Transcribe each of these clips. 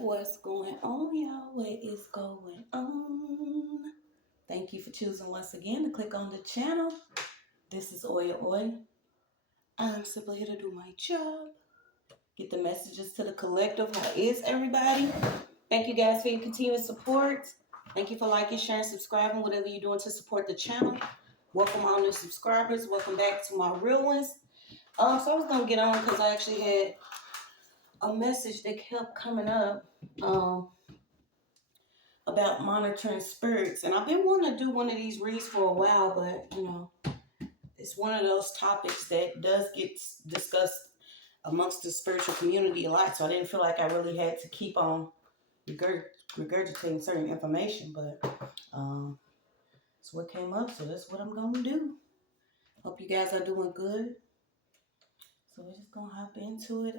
What's going on, y'all? What is going on? Thank you for choosing once again to click on the channel. This is OYAOY. I'm simply here to do my job. Get the messages to the collective. How is everybody? Thank you guys for your continued support. Thank you for liking, sharing, subscribing, whatever you're doing to support the channel. Welcome all new subscribers. Welcome back to my real ones. So I was gonna get on because I actually had a message that kept coming up. About monitoring spirits, and I've been wanting to do one of these reads for a while, but it's one of those topics that does get discussed amongst the spiritual community a lot, so I didn't feel like I really had to keep on regurgitating certain information, but it's what came up, so that's what I'm gonna do. Hope you guys are doing good. So we're just gonna hop into it.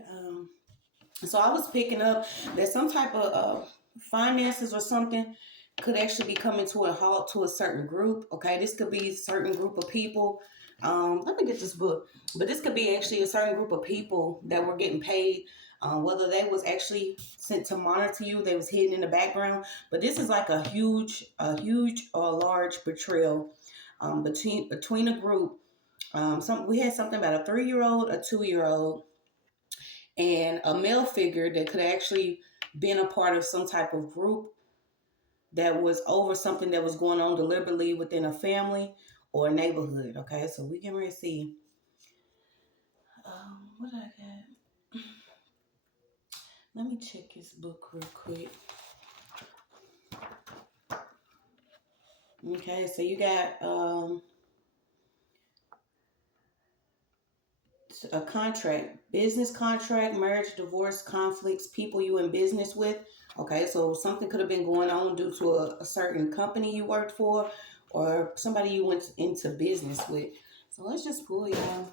So I was picking up that some type of finances or something could actually be coming to a halt to a certain group. Okay, this could be a certain group of people. Let me get this book. But this could be actually a certain group of people that were getting paid, whether they was actually sent to monitor you, they was hidden in the background. But this is like a huge or large betrayal between a group. We had something about a 3-year-old, a 2-year-old, and a male figure that could actually been a part of some type of group that was over something that was going on deliberately within a family or a neighborhood. Okay, so we can really see. What I got? Let me check this book real quick. Okay, so you got a contract, business contract, marriage, divorce, conflicts, people you in business with. Okay, so something could have been going on due to a certain company you worked for or somebody you went into business with. So let's just pull y'all.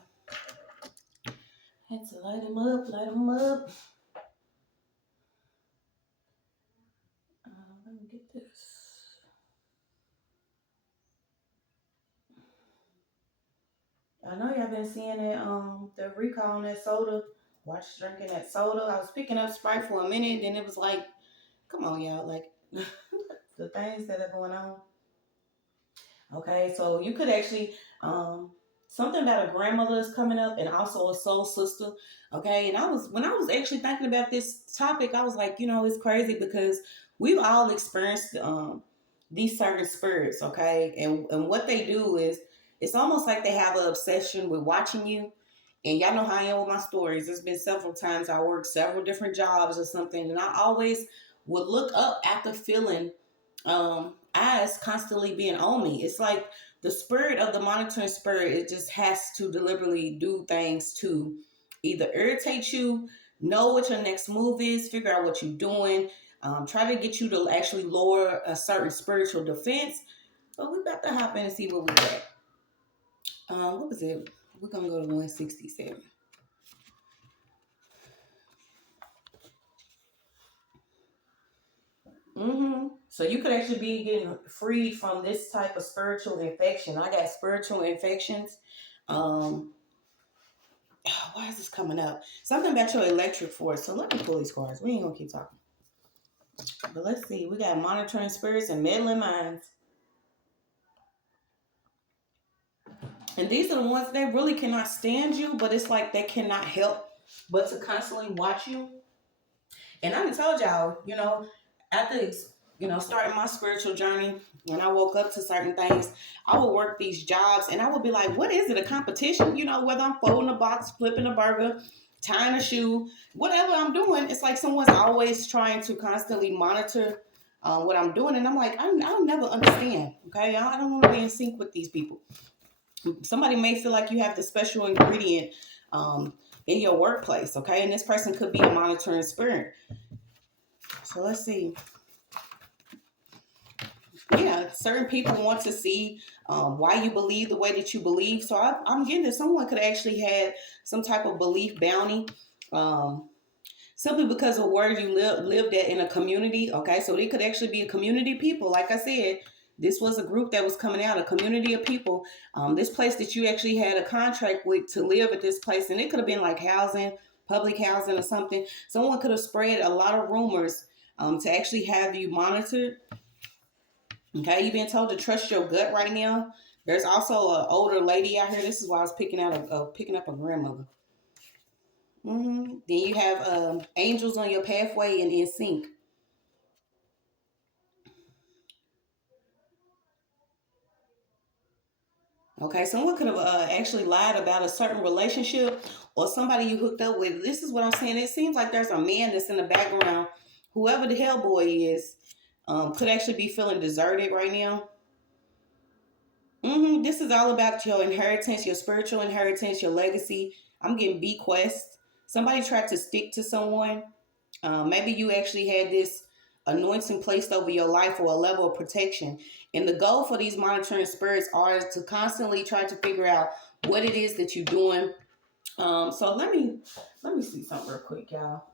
Had to light them up, light them up. Let me get this. I know y'all been seeing that the recall on that soda. Watch drinking that soda. I was picking up Sprite for a minute, then it was like, come on, y'all, like the things that are going on. Okay, so you could actually something about a grandmother is coming up, and also a soul sister. Okay, and when I was actually thinking about this topic, I was like, it's crazy because we've all experienced these certain spirits. Okay, and what they do is it's almost like they have an obsession with watching you. And y'all know how I am with my stories. There's been several times I worked several different jobs or something, and I always would look up after feeling eyes constantly being on me. It's like the spirit of the monitoring spirit, it just has to deliberately do things to either irritate you, know what your next move is, figure out what you're doing, try to get you to actually lower a certain spiritual defense. But we're about to hop in and see what we got. What was it? We're gonna go to 167. So you could actually be getting freed from this type of spiritual infection. I got spiritual infections. Why is this coming up? Something about your electric force. So let me pull these cards. We ain't gonna keep talking. But let's see. We got monitoring spirits and meddling minds. And these are the ones that really cannot stand you, but it's like they cannot help but to constantly watch you. And I done told y'all, after starting my spiritual journey, when I woke up to certain things, I would work these jobs and I would be like, what is it, a competition? Whether I'm folding a box, flipping a burger, tying a shoe, whatever I'm doing, it's like someone's always trying to constantly monitor what I'm doing. And I'm like, I'll never understand, okay? I don't want to be in sync with these people. Somebody may feel like you have the special ingredient in your workplace, okay? And this person could be a monitoring spirit. So let's see. Yeah, certain people want to see why you believe the way that you believe. So I'm getting that someone could actually have some type of belief bounty, simply because of where you lived at in a community. Okay, so they could actually be a community of people. Like I said, this was a group that was coming out, a community of people. This place that you actually had a contract with to live at this place, and it could have been like housing, public housing or something. Someone could have spread a lot of rumors to actually have you monitored. Okay, you've been told to trust your gut right now. There's also an older lady out here. This is why I was picking up a grandmother. Then you have angels on your pathway and in sync. Okay, someone could have actually lied about a certain relationship or somebody you hooked up with. This is what I'm saying. It seems like there's a man that's in the background. Whoever the hell boy is could actually be feeling deserted right now. This is all about your inheritance, your spiritual inheritance, your legacy. I'm getting bequest. Somebody tried to stick to someone. Maybe you actually had this anointing placed over your life or a level of protection. And the goal for these monitoring spirits are to constantly try to figure out what it is that you're doing. So let me see something real quick, y'all.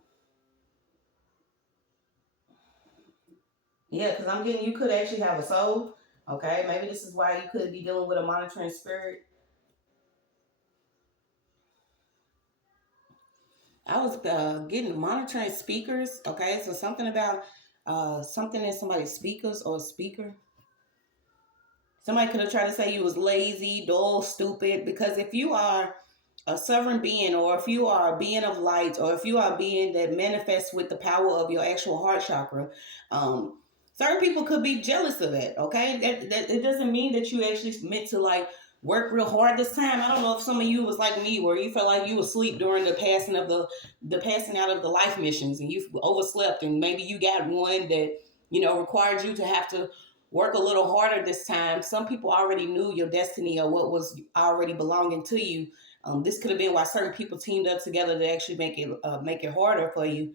Yeah, because I'm getting you could actually have a soul. Okay, maybe this is why you could be dealing with a monitoring spirit. I was getting monitoring speakers. Okay, so something about something in somebody's speakers or speaker. Somebody could have tried to say you was lazy, dull, stupid. Because if you are a sovereign being, or if you are a being of light, or if you are a being that manifests with the power of your actual heart chakra, certain people could be jealous of that. Okay, that it doesn't mean that you actually meant to like work real hard this time. I don't know if some of you was like me, where you felt like you was asleep during the passing out of the life missions, and you overslept, and maybe you got one that required you to have to work a little harder this time. Some people already knew your destiny or what was already belonging to you. This could have been why certain people teamed up together to actually make it harder for you.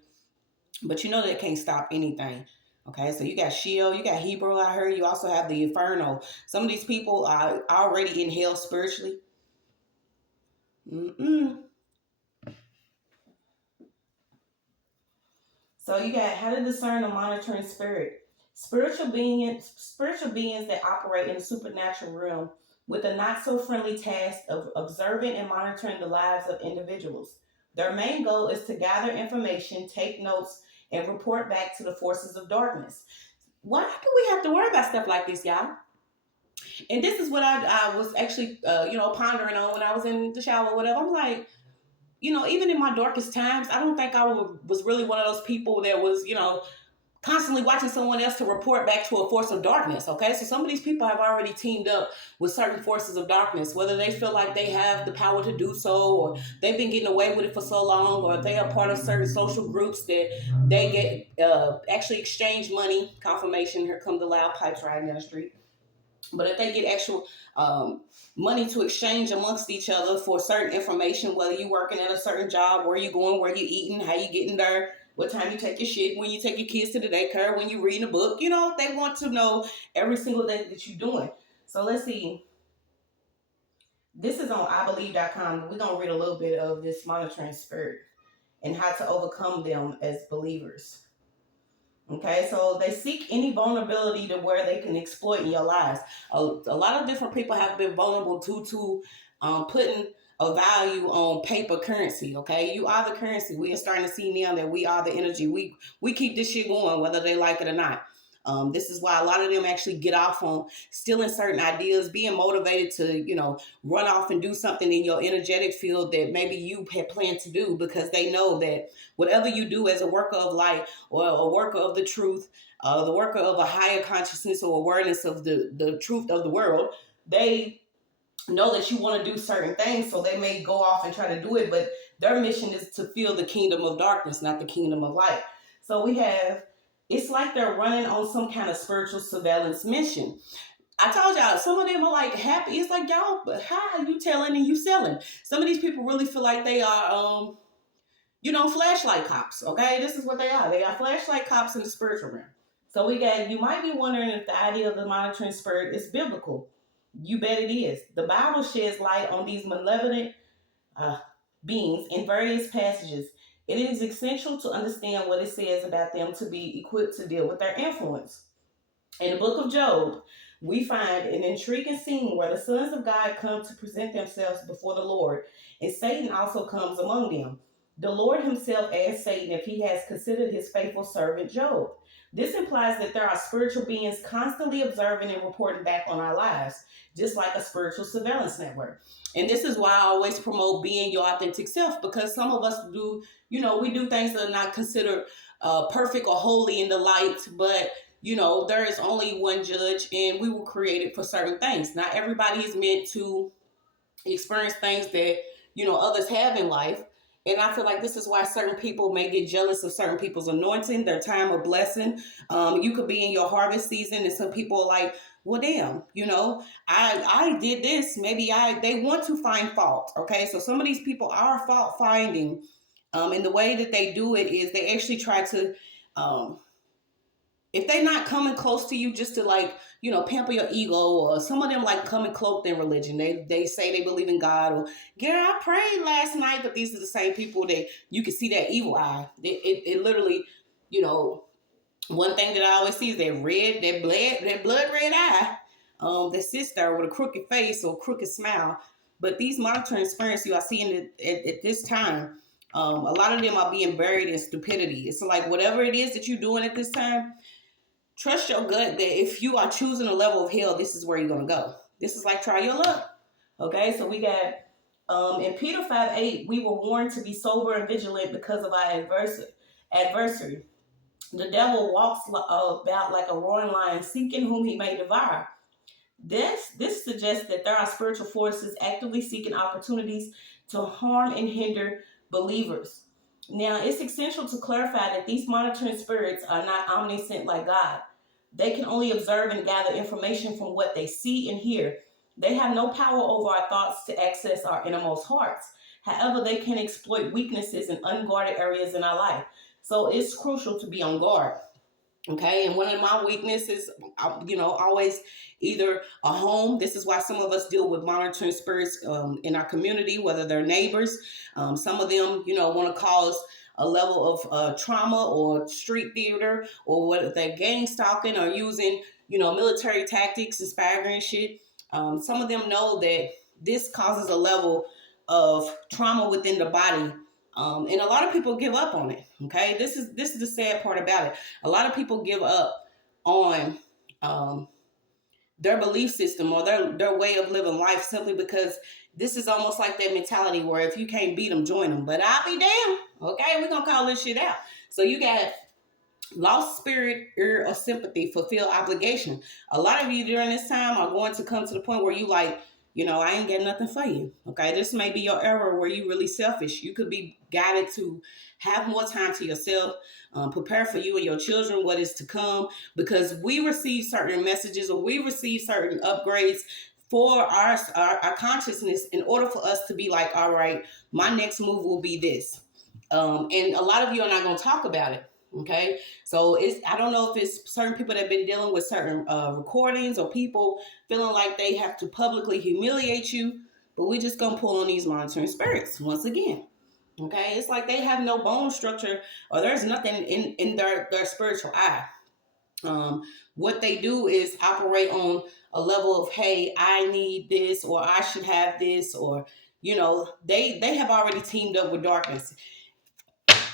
But you know that can't stop anything. Okay, so you got Sheol, you got Hebrew out here. You also have the Inferno. Some of these people are already in hell spiritually. Mm-mm. So you got how to discern a monitoring spirit. Spiritual beings that operate in the supernatural realm with the not so friendly task of observing and monitoring the lives of individuals. Their main goal is to gather information, take notes, and report back to the forces of darkness. Why do we have to worry about stuff like this, y'all? And this is what I was actually, pondering on when I was in the shower or whatever. I'm like, even in my darkest times, I don't think I was really one of those people that was, constantly watching someone else to report back to a force of darkness. Okay, so some of these people have already teamed up with certain forces of darkness, whether they feel like they have the power to do so, or they've been getting away with it for so long, or they are part of certain social groups that they get actually exchange money. Confirmation, here come the loud pipes riding down the street. But if they get actual money to exchange amongst each other for certain information, whether you're working at a certain job, where you going, where you eating, how you getting there, what time you take your shit, when you take your kids to the daycare, when you reading a book, they want to know every single thing that you're doing. So let's see. This is on IBelieve.com. We're going to read a little bit of this monitoring spirit and how to overcome them as believers. Okay, so they seek any vulnerability to where they can exploit in your lives. A lot of different people have been vulnerable to putting a value on paper currency. Okay, you are the currency. We are starting to see now that we are the energy. We keep this shit going whether they like it or not. This is why a lot of them actually get off on stealing certain ideas, being motivated to, run off and do something in your energetic field that maybe you had planned to do, because they know that whatever you do as a worker of light or a worker of the truth, the worker of a higher consciousness or awareness of the truth of the world, they know that you want to do certain things, so they may go off and try to do it, but their mission is to feel the kingdom of darkness, not the kingdom of light. So it's like they're running on some kind of spiritual surveillance mission. I told y'all, some of them are like happy. It's like, y'all, but how are you telling and you selling? Some of these people really feel like they are, flashlight cops. Okay, this is what they are. They are flashlight cops in the spiritual realm. So you might be wondering if the idea of the monitoring spirit is biblical. You bet it is. The Bible sheds light on these malevolent uh, beings in various passages. It is essential to understand what it says about them to be equipped to deal with their influence. In the book of Job, we find an intriguing scene where the sons of God come to present themselves before the Lord, and Satan also comes among them. the Lord himself asked Satan if he has considered his faithful servant Job. This implies that there are spiritual beings constantly observing and reporting back on our lives, just like a spiritual surveillance network. And this is why I always promote being your authentic self, because some of us do, we do things that are not considered perfect or holy in the light, but there is only one judge and we were created for certain things. Not everybody is meant to experience things that others have in life. And I feel like this is why certain people may get jealous of certain people's anointing, their time of blessing. You could be in your harvest season and some people are like, well, damn, I did this, maybe they want to find fault. Okay, so some of these people are fault finding, and the way that they do it is they actually try to um, if they're not coming close to you just to like, pamper your ego, or some of them like coming cloaked in religion. They say they believe in God, or girl, I prayed last night, but these are the same people that you can see that evil eye. It literally, one thing that I always see is that blood red eye, that sits there with a crooked face or crooked smile. But these monitoring spirits you are seeing at this time, a lot of them are being buried in stupidity. It's like whatever it is that you're doing at this time, trust your gut that if you are choosing a level of hell, this is where you're going to go. This is like try your luck. Okay, so we got in Peter 5:8, we were warned to be sober and vigilant because of our adversary. The devil walks about like a roaring lion, seeking whom he may devour. This suggests that there are spiritual forces actively seeking opportunities to harm and hinder believers. Now, it's essential to clarify that these monitoring spirits are not omniscient like God. They can only observe and gather information from what they see and hear. They have no power over our thoughts to access our innermost hearts. However, they can exploit weaknesses and unguarded areas in our life. So it's crucial to be on guard. Okay, and one of my weaknesses, always either a home. This is why some of us deal with monitoring spirits in our community, whether they're neighbors. Some of them, want to cause a level of trauma or street theater, or what they're gang stalking or using, military tactics and staggering shit. Some of them know that this causes a level of trauma within the body, and a lot of people give up on it. Okay, this is the sad part about it. A lot of people give up on their belief system or their way of living life simply because this is almost like that mentality where if you can't beat them, join them. But I'll be damned. Okay, we're gonna call this shit out. So you got lost spirit, ear of sympathy, fulfill obligation. A lot of you during this time are going to come to the point where you like, I ain't got nothing for you. Okay, this may be your era where you really selfish. You could be guided to have more time to yourself, prepare for you and your children what is to come, because we receive certain messages or we receive certain upgrades for our consciousness in order for us to be like, all right, my next move will be this. And a lot of you are not going to talk about it. Okay, so I don't know if it's certain people that have been dealing with certain recordings or people feeling like they have to publicly humiliate you, but we just gonna pull on these monitoring spirits once again. Okay, it's like they have no bone structure or there's nothing in their spiritual eye. What they do is operate on a level of, hey, I need this, or I should have this, or they have already teamed up with darkness.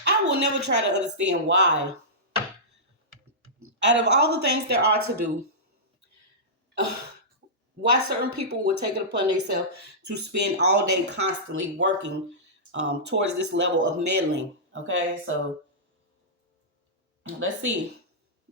I will never try to understand why, out of all the things there are to do, why certain people would take it upon themselves to spend all day constantly working towards this level of meddling. Okay, so let's see.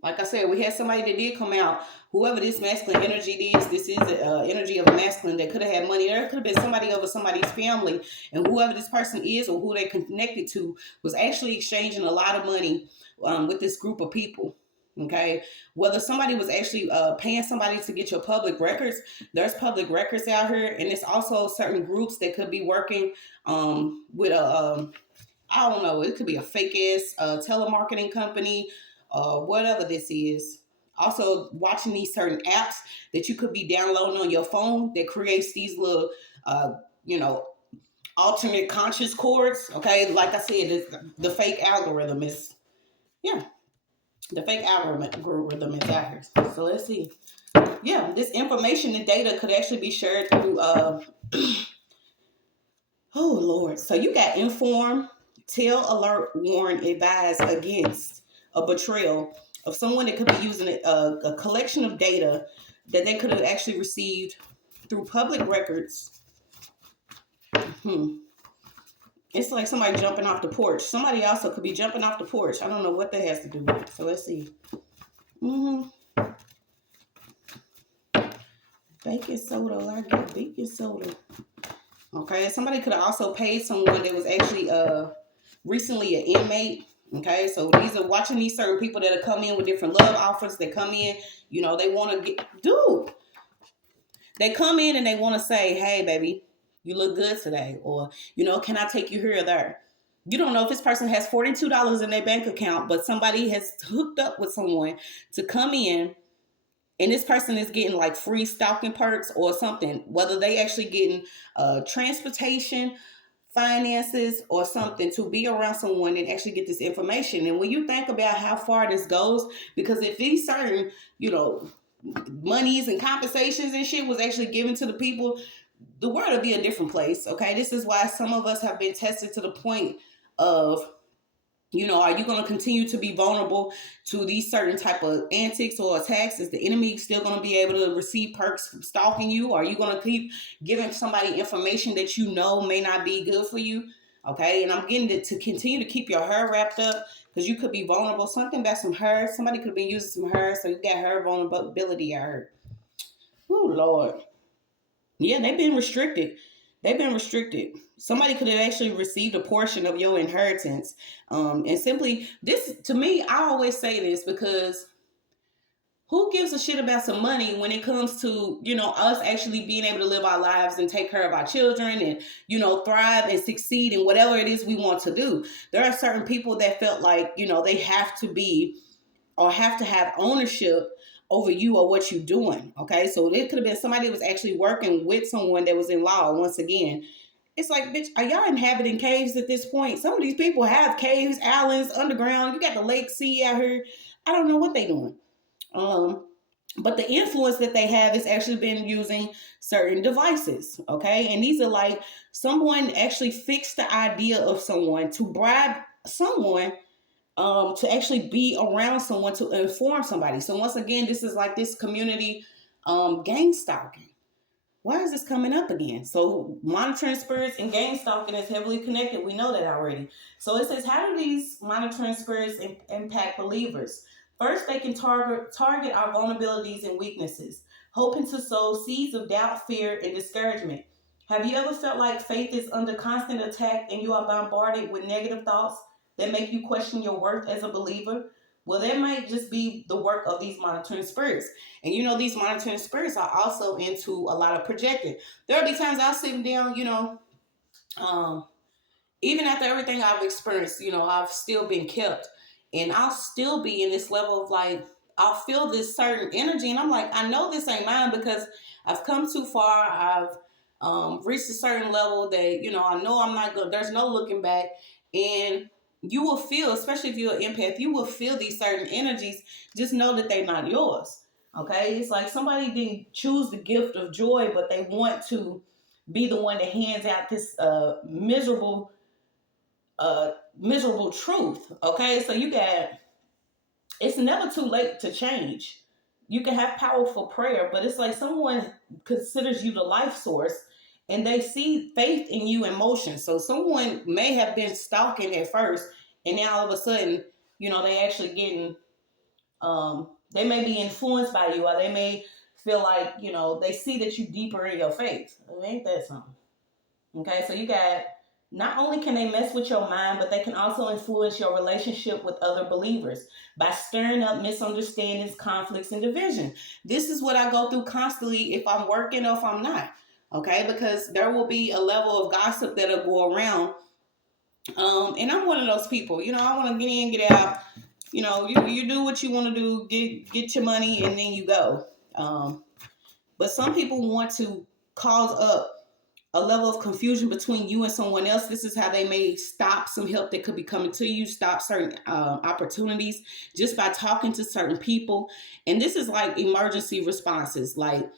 Like I said, we had somebody that did come out. Whoever this masculine energy is, this is the energy of a masculine that could have had money. There could have been somebody over somebody's family, and whoever this person is or who they connected to was actually exchanging a lot of money with this group of people. Okay, whether somebody was actually paying somebody to get your public records, there's public records out here, and it's also certain groups that could be working with a I don't know, it could be a fake ass telemarketing company, whatever this is. Also, watching these certain apps that you could be downloading on your phone that creates these little, you know, alternate conscious cords. Okay, like I said, the fake algorithm is, yeah, the fake algorithm is out here. So let's see. Yeah, this information and data could actually be shared through, oh Lord. So you got inform, tell, alert, warn, advise against a betrayal of someone that could be using a collection of data that they could have actually received through public records. It's like somebody jumping off the porch. Somebody also could be jumping off the porch. I don't know what that has to do with it. So let's see. Baking soda. I get baking soda. Okay. Somebody could have also paid someone that was actually recently an inmate. Okay. So these are watching these certain people that are come in with different love offers. They come in, you know, they want to get, dude. They come in and they want to say, hey, baby, you look good today. Or, you know, can I take you here or there? You don't know if this person has $42 in their bank account, but somebody has hooked up with someone to come in, and this person is getting like free stalking perks or something, whether they actually getting transportation, finances, or something to be around someone and actually get this information. And when you think about how far this goes, because if these certain, you know, monies and compensations and shit was actually given to the people, the world would be a different place. Okay, this is why some of us have been tested to the point of, you know, are you going to continue to be vulnerable to these certain type of antics or attacks? Is the enemy still going to be able to receive perks from stalking you? Or are you going to keep giving somebody information that you know may not be good for you? Okay, and I'm getting to continue to keep your hair wrapped up, because you could be vulnerable. Something about some hair. Somebody could be using some hair, so you got hair vulnerability, I heard. Oh, Lord. Yeah, they've been restricted. They've been restricted. Somebody could have actually received a portion of your inheritance. And simply, this, to me, I always say this because who gives a shit about some money when it comes to, you know, us actually being able to live our lives and take care of our children and, you know, thrive and succeed in whatever it is we want to do? There are certain people that felt like, you know, they have to be or have to have ownership over you or what you're doing. Okay, so it could have been somebody that was actually working with someone that was in law. Once again, it's like, bitch, are y'all inhabiting caves at this point? Some of these people have caves, islands, underground. You got the lake, sea out here. I don't know what they doing. But the influence that they have is actually been using certain devices. Okay, and these are like someone actually fixed the idea of someone to bribe someone to actually be around someone to inform somebody. So once again, this is like this community gang stalking. Why is this coming up again? So monitoring spirits and gang stalking is heavily connected. We know that already. So it says, how do these monitoring spirits impact believers? First, they can target our vulnerabilities and weaknesses, hoping to sow seeds of doubt, fear, and discouragement. Have you ever felt like faith is under constant attack and you are bombarded with negative thoughts that make you question your worth as a believer? Well, that might just be the work of these monitoring spirits. And you know, these monitoring spirits are also into a lot of projecting. There'll be times I'll sit down, you know, even after everything I've experienced, you know, I've still been kept. And I'll still be in this level of like, I'll feel this certain energy. And I'm like, I know this ain't mine because I've come too far. I've reached a certain level that, you know I'm not good. There's no looking back. And you will feel, especially if you're an empath, you will feel these certain energies. Just know that they're not yours. Okay? It's like somebody didn't choose the gift of joy, but they want to be the one that hands out this miserable truth. Okay, so it's never too late to change. You can have powerful prayer, but it's like someone considers you the life source and they see faith in you in motion. So someone may have been stalking at first, and now all of a sudden, they actually getting they may be influenced by you, or they may feel like, they see that you deeper in your faith. Ain't that something? Okay, so you got, not only can they mess with your mind, but they can also influence your relationship with other believers by stirring up misunderstandings, conflicts, and division. This is what I go through constantly if I'm working or if I'm not. Okay, because there will be a level of gossip that'll go around. And I'm one of those people, I want to get in, get out. You do what you want to do, get your money, and then you go. But some people want to cause up a level of confusion between you and someone else. This is how they may stop some help that could be coming to you, stop certain opportunities just by talking to certain people. And this is like emergency responses. Like,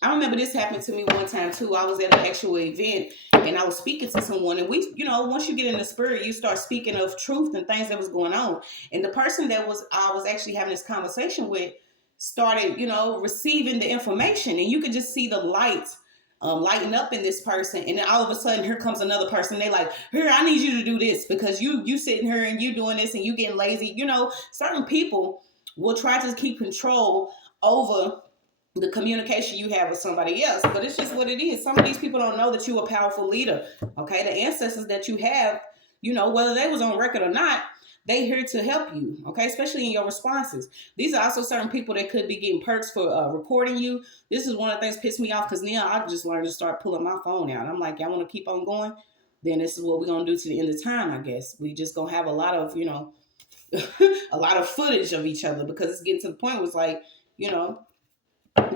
I remember this happened to me one time too. I was at an actual event and I was speaking to someone, and we, once you get in the spirit, you start speaking of truth and things that was going on. And the person that I was actually having this conversation with started, receiving the information, and you could just see the light lighting up in this person. And then all of a sudden, here comes another person. They like, here, I need you to do this because you sitting here and you doing this and you getting lazy. Certain people will try to keep control over the communication you have with somebody else, but it's just what it is. Some of these people don't know that you're a powerful leader. Okay, the ancestors that you have, whether they was on record or not, they here to help you. Okay, especially in your responses. These are also certain people that could be getting perks for reporting you. This is one of the things pissed me off because now I just learned to start pulling my phone out. I'm like, y'all want to keep on going? Then this is what we're gonna do to the end of time. I guess we just gonna have a lot of a lot of footage of each other because it's getting to the point where it's like you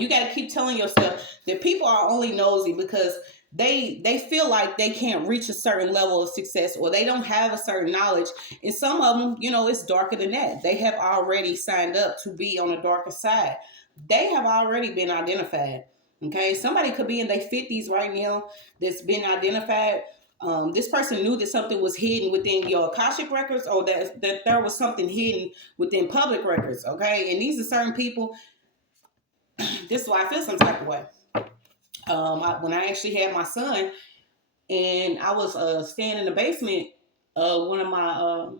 got to keep telling yourself that people are only nosy because they feel like they can't reach a certain level of success or they don't have a certain knowledge. And some of them, it's darker than that. They have already signed up to be on the darker side. They have already been identified. Okay, somebody could be in their 50s right now that's been identified. This person knew that something was hidden within your Akashic records, or that there was something hidden within public records. Okay, and these are certain people. This is why I feel some type of way. When I actually had my son, and I was staying in the basement of one of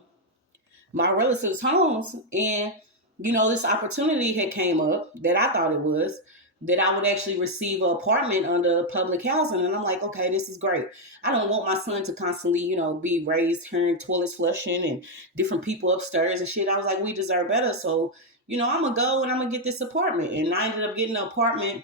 my relatives' homes, and this opportunity had came up that I thought it was that I would actually receive an apartment under public housing, and I'm like, okay, this is great. I don't want my son to constantly, be raised hearing toilets flushing and different people upstairs and shit. I was like, we deserve better, so I'm gonna go and I'm gonna get this apartment. And I ended up getting an apartment,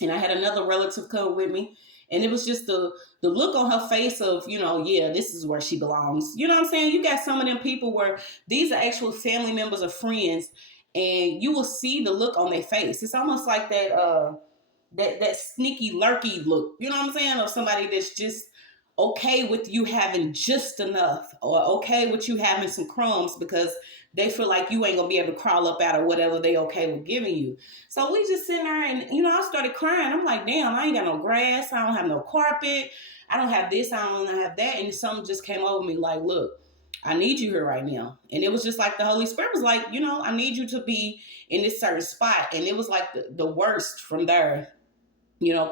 and I had another relative come with me. And it was just the look on her face of, yeah, this is where she belongs. You know what I'm saying? You got some of them people where these are actual family members or friends, and you will see the look on their face. It's almost like that sneaky lurky look, you know what I'm saying, of somebody that's just okay with you having just enough, or okay with you having some crumbs because they feel like you ain't gonna be able to crawl up out of whatever they okay with giving you. So we just sitting there, and I started crying. I'm like, damn, I ain't got no grass, I don't have no carpet, I don't have this, I don't have that. And something just came over me like, look, I need you here right now. And it was just like the Holy Spirit was like, I need you to be in this certain spot. And it was like the worst from there.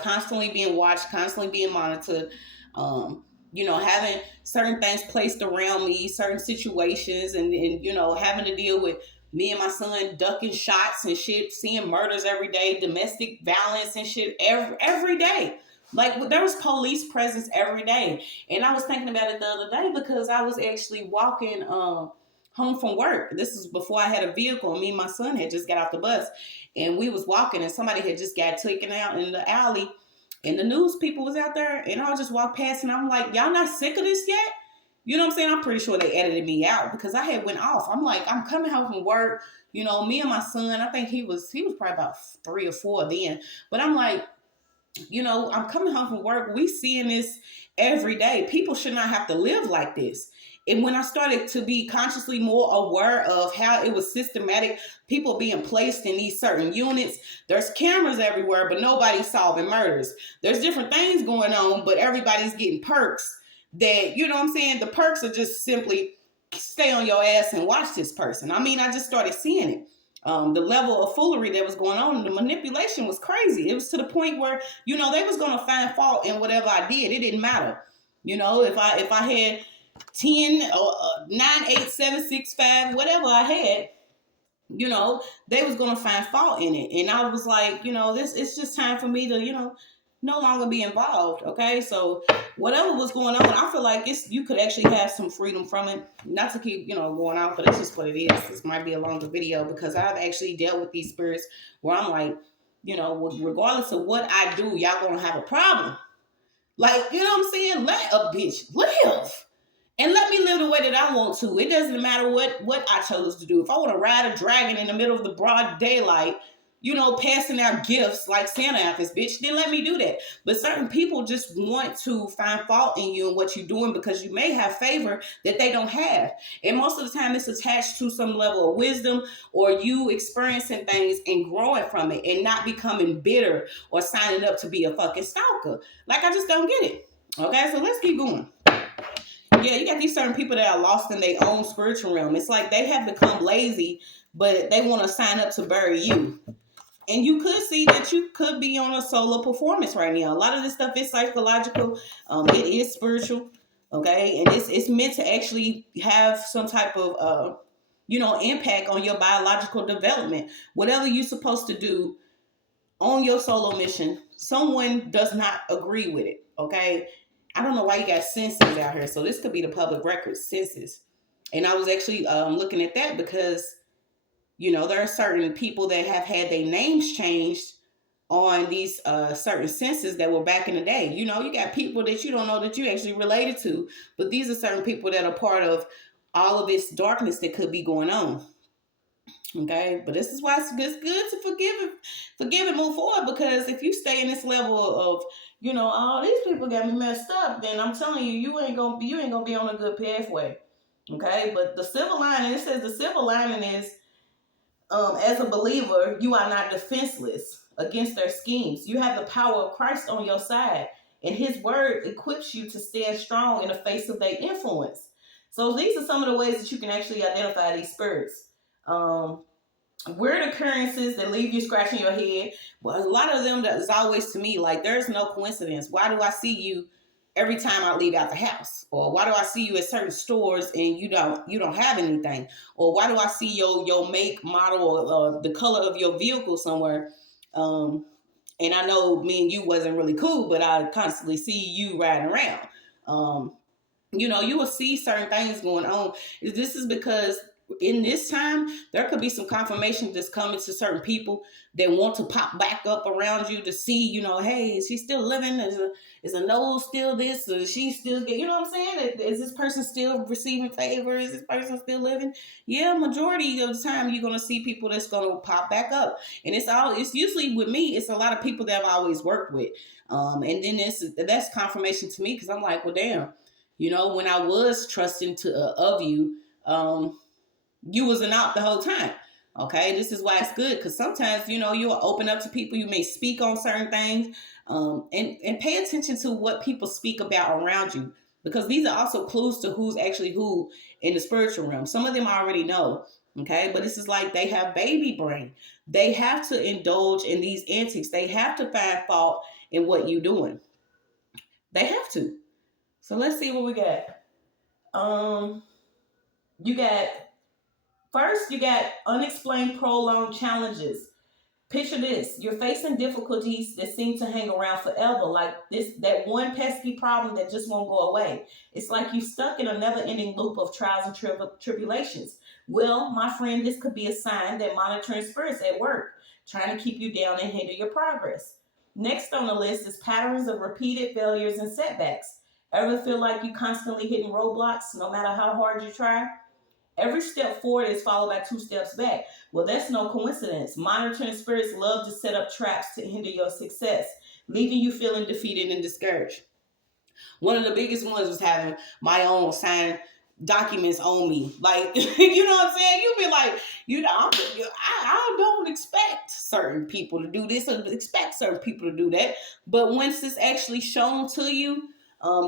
Constantly being watched, constantly being monitored, having certain things placed around me, certain situations, and having to deal with me and my son ducking shots and shit, seeing murders every day, domestic violence and shit every day. Like, there was police presence every day. And I was thinking about it the other day because I was actually walking home from work. This is before I had a vehicle, and me and my son had just got off the bus, and we was walking, and somebody had just got taken out in the alley, and the news people was out there, and I just walked past, and I'm like, y'all not sick of this yet? You know what I'm saying? I'm pretty sure they edited me out because I had went off. I'm like, I'm coming home from work, me and my son, I think he was probably about 3 or 4 then, but I'm like, I'm coming home from work. We seeing this every day. People should not have to live like this. And when I started to be consciously more aware of how it was systematic, people being placed in these certain units, there's cameras everywhere, but nobody's solving murders. There's different things going on, but everybody's getting perks that, you know what I'm saying? The perks are just simply stay on your ass and watch this person. I mean, I just started seeing it. The level of foolery that was going on, the manipulation was crazy. It was to the point where, they was going to find fault in whatever I did. It didn't matter. If I had 10 or 9, 8, 7, 6, 5, whatever I had, they was going to find fault in it. And I was like, it's just time for me to, no longer be involved. Okay. So whatever was going on, I feel like you could actually have some freedom from it. Not to keep, going on, but it's just what it is. This might be a longer video because I've actually dealt with these spirits where I'm like, regardless of what I do, y'all gonna have a problem. Like, you know what I'm saying? Let a bitch live. And let me live the way that I want to. It doesn't matter what I chose to do. If I want to ride a dragon in the middle of the broad daylight, passing out gifts like Santa outfits, bitch. Then let me do that. But certain people just want to find fault in you and what you're doing because you may have favor that they don't have. And most of the time it's attached to some level of wisdom or you experiencing things and growing from it and not becoming bitter or signing up to be a fucking stalker. Like, I just don't get it. Okay, so let's keep going. Yeah, you got these certain people that are lost in their own spiritual realm. It's like they have become lazy, but they want to sign up to bury you. And you could see that you could be on a solo performance right now. A lot of this stuff is psychological. It is spiritual. Okay. And it's meant to actually have some type of, impact on your biological development. Whatever you're supposed to do on your solo mission, someone does not agree with it. Okay. I don't know why you got census out here. So this could be the public record census. And I was actually looking at that because there are certain people that have had their names changed on these certain census that were back in the day. You got people that you don't know that you actually related to, but these are certain people that are part of all of this darkness that could be going on. Okay, but this is why it's good to forgive and move forward, because if you stay in this level of, all these people got me messed up, then I'm telling you, you ain't gonna be on a good pathway. Okay, but the silver lining, it says the silver lining is, as a believer, you are not defenseless against their schemes. You have the power of Christ on your side, and His word equips you to stand strong in the face of their influence. So these are some of the ways that you can actually identify these spirits. Weird occurrences that leave you scratching your head. Well, a lot of them, that is always to me like, there's no coincidence. Why do I see you every time I leave out the house? Or why do I see you at certain stores and you don't have anything? Or why do I see your make, model, or the color of your vehicle somewhere? And I know me and you wasn't really cool, but I constantly see you riding around. You will see certain things going on. This is because in this time, there could be some confirmation that's coming to certain people that want to pop back up around you to see, hey, is she still living? Is a nose still this? Or is she still get, what I'm saying? Is this person still receiving favor? Is this person still living? Yeah, majority of the time you're gonna see people that's gonna pop back up. And it's usually with me, it's a lot of people that I've always worked with. And then that's confirmation to me, because I'm like, well, damn. When I was trusting of you, you wasn't out the whole time. Okay, this is why it's good, because sometimes you'll open up to people. You may speak on certain things, and pay attention to what people speak about around you, because these are also clues to who's actually who in the spiritual realm. Some of them I already know. Okay, but this is like they have baby brain. They have to indulge in these antics. They have to find fault in what you're doing. They have to. So let's see what we got. You got unexplained prolonged challenges. Picture this: you're facing difficulties that seem to hang around forever, like that one pesky problem that just won't go away. It's like you're stuck in a never-ending loop of trials and tribulations. Well, my friend, this could be a sign that monitoring spirits at work, trying to keep you down and hinder your progress. Next on the list is patterns of repeated failures and setbacks. Ever feel like you constantly hitting roadblocks no matter how hard you try? Every step forward is followed by two steps back. Well, that's no coincidence. Monitoring spirits love to set up traps to hinder your success, leaving you feeling defeated and discouraged. One of the biggest ones was having my own signed documents on me. Like, you know what I'm saying? You'll be like, I don't expect certain people to do this or expect certain people to do that. But once it's actually shown to you,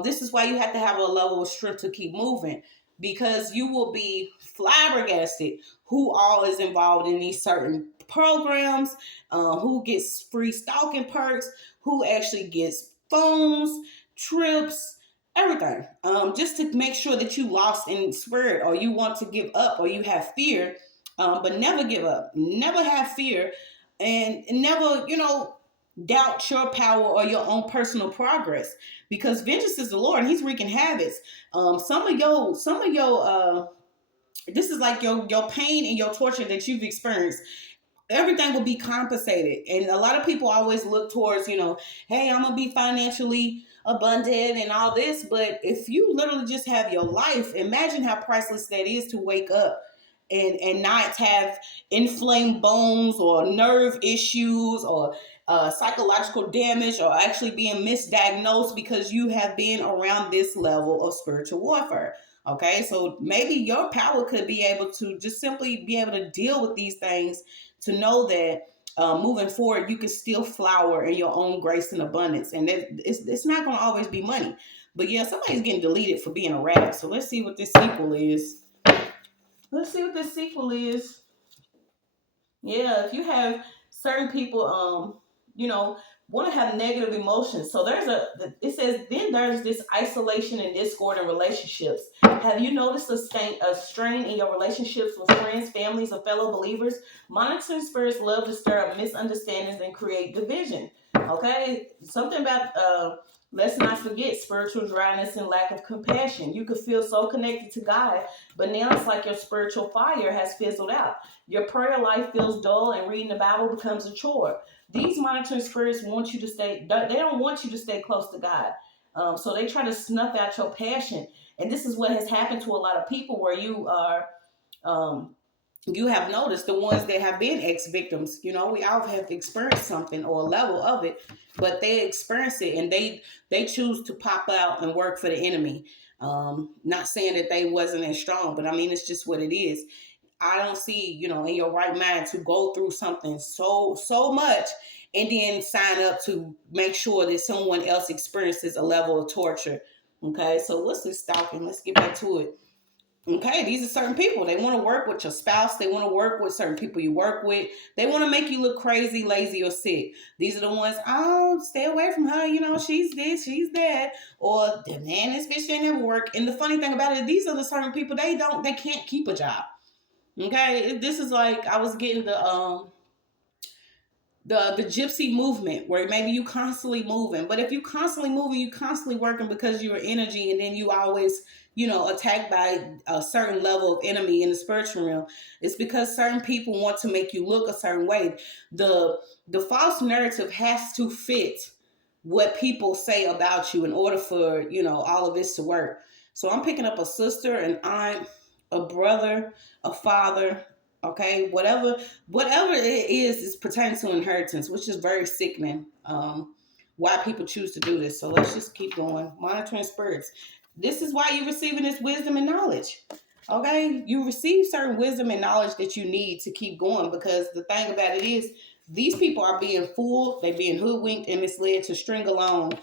this is why you have to have a level of strength to keep moving, because you will be flabbergasted who all is involved in these certain programs, who gets free stalking perks, who actually gets phones, trips, everything, just to make sure that you lost in spirit, or you want to give up, or you have fear, but never give up, never have fear, and never, doubt your power or your own personal progress, because vengeance is the Lord and He's wreaking havoc. Some of your this is like your pain and your torture that you've experienced. Everything will be compensated, and a lot of people always look towards, hey, I'm gonna be financially abundant and all this, but if you literally just have your life, imagine how priceless that is to wake up and not have inflamed bones or nerve issues or psychological damage or actually being misdiagnosed because you have been around this level of spiritual warfare. Okay, so maybe your power could be able to just simply be able to deal with these things, to know that moving forward you can still flower in your own grace and abundance, and it's not going to always be money. But yeah, somebody's getting deleted for being a rat. So let's see what this sequel is. Let's see what this sequel is. Yeah, if you have certain people, you know, want to have negative emotions. So it says, then there's this isolation and discord in relationships. Have you noticed a strain in your relationships with friends, families, or fellow believers? Monitoring spirits love to stir up misunderstandings and create division. Okay, something about, let's not forget spiritual dryness and lack of compassion. You could feel so connected to God, but now it's like your spiritual fire has fizzled out. Your prayer life feels dull and reading the Bible becomes a chore. These monitoring spirits want you to stay, they don't want you to stay close to God. So they try to snuff out your passion. And this is what has happened to a lot of people, where um, you have noticed the ones that have been ex-victims. We all have experienced something or a level of it, but they experience it and they choose to pop out and work for the enemy. Not saying that they wasn't as strong, but I mean, it's just what it is. I don't see, in your right mind to go through something so much and then sign up to make sure that someone else experiences a level of torture. Okay, so what's this stalking? Let's get back to it. Okay, these are certain people. They want to work with your spouse. They want to work with certain people you work with. They want to make you look crazy, lazy, or sick. These are the ones, oh, stay away from her. She's this, she's that. Or, man, this bitch ain't never work. And the funny thing about it, these are the certain people, they can't keep a job. Okay, this is like I was getting the gypsy movement, where maybe you constantly moving, but if you constantly moving, you constantly working because you're energy, and then you always attacked by a certain level of enemy in the spiritual realm. It's because certain people want to make you look a certain way. The false narrative has to fit what people say about you in order for all of this to work. So I'm picking up a sister, an aunt, a brother, a father. Okay, whatever it is pertaining to inheritance, which is very sickening. Why people choose to do this. So let's just keep going. Monitoring spirits. This is why you're receiving this wisdom and knowledge. Okay, you receive certain wisdom and knowledge that you need to keep going, because the thing about it is, these people are being fooled, they're being hoodwinked and misled to string along.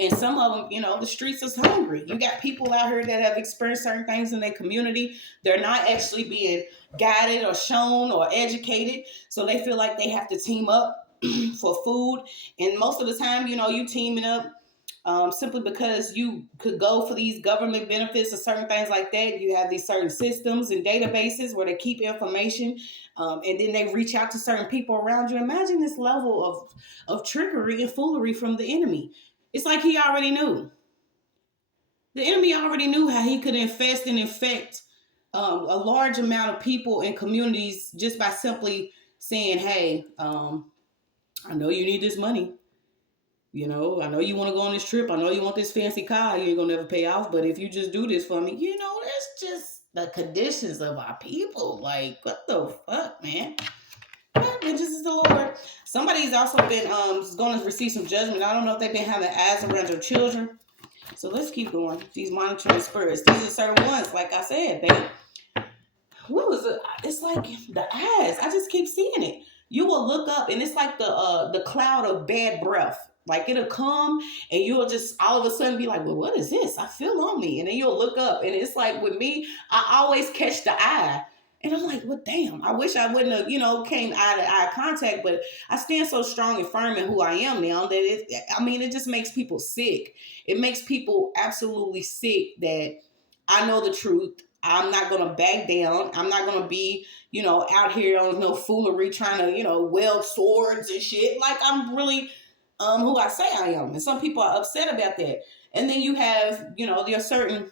And some of them, the streets is hungry. You got people out here that have experienced certain things in their community. They're not actually being guided or shown or educated. So they feel like they have to team up for food. And most of the time, you teaming up simply because you could go for these government benefits or certain things like that. You have these certain systems and databases where they keep information, and then they reach out to certain people around you. Imagine this level of trickery and foolery from the enemy. It's like he already knew. The enemy already knew how he could infest and infect a large amount of people and communities just by simply saying, hey, I know you need this money. I know you want to go on this trip. I know you want this fancy car. You ain't going to never pay off. But if you just do this for me, that's just the conditions of our people. Like, what the fuck, man? Vengeance is the Lord. Somebody's also been going to receive some judgment. I don't know if they've been having eyes around their children. So let's keep going. These monitoring spirits. These are certain ones. Like I said, what was it? It's like the eyes. I just keep seeing it. You will look up, and it's like the cloud of bad breath. Like, it'll come, and you'll just all of a sudden be like, well, what is this? I feel on me. And then you'll look up, and it's like, with me, I always catch the eye. And I'm like, well, damn, I wish I wouldn't have, came eye to eye contact, but I stand so strong and firm in who I am now that it just makes people sick. It makes people absolutely sick that I know the truth. I'm not going to back down. I'm not going to be, out here on no foolery trying to, wield swords and shit. Like, I'm really who I say I am. And some people are upset about that. And then you have, there are certain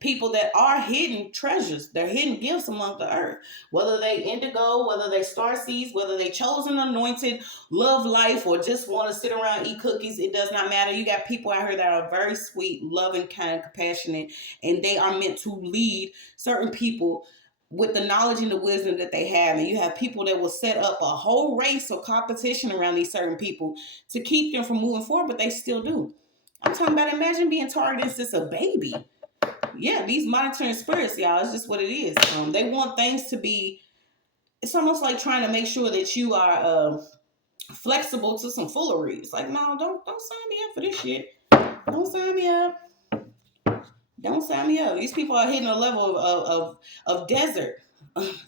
people that are hidden treasures. They're hidden gifts among the earth. Whether they indigo, whether they star seeds, whether they chosen, anointed, love life, or just want to sit around eat cookies, it does not matter. You got people out here that are very sweet, loving, kind, compassionate, and they are meant to lead certain people with the knowledge and the wisdom that they have. And you have people that will set up a whole race or competition around these certain people to keep them from moving forward, but they still do. I'm talking about, imagine being targeted since a baby. Yeah, these monitoring spirits, y'all, it's just what it is. They want things to be, it's almost like trying to make sure that you are flexible to some foolery. It's like, no, don't sign me up for this shit. Don't sign me up. Don't sign me up. These people are hitting a level of desert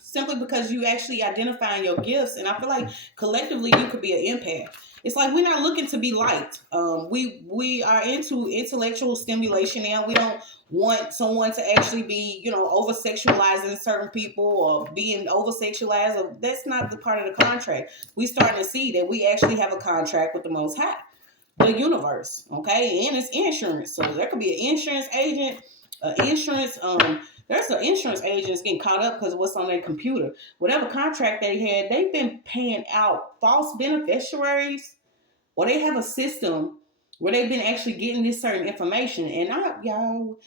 simply because you actually identifying your gifts. And I feel like collectively you could be an empath. It's like we're not looking to be liked. We are into intellectual stimulation now. We don't want someone to actually be, over sexualizing certain people or being over sexualized. That's not the part of the contract. We starting to see that we actually have a contract with the Most High, the universe, okay? And it's insurance. So there could be an insurance agent, there's an insurance agents getting caught up because of what's on their computer. Whatever contract they had, they've been paying out false beneficiaries, or they have a system where they've been actually getting this certain information. And y'all,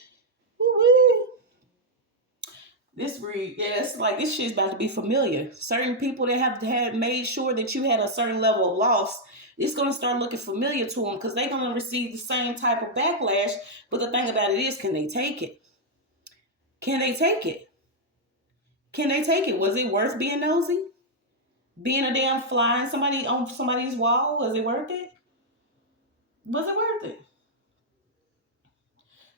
it's like this shit's about to be familiar. Certain people that have had made sure that you had a certain level of loss, it's going to start looking familiar to them because they're going to receive the same type of backlash. But the thing about it is, can they take it? Can they take it? Can they take it? Was it worth being nosy? Being a damn fly on somebody's wall? Was it worth it? Was it worth it?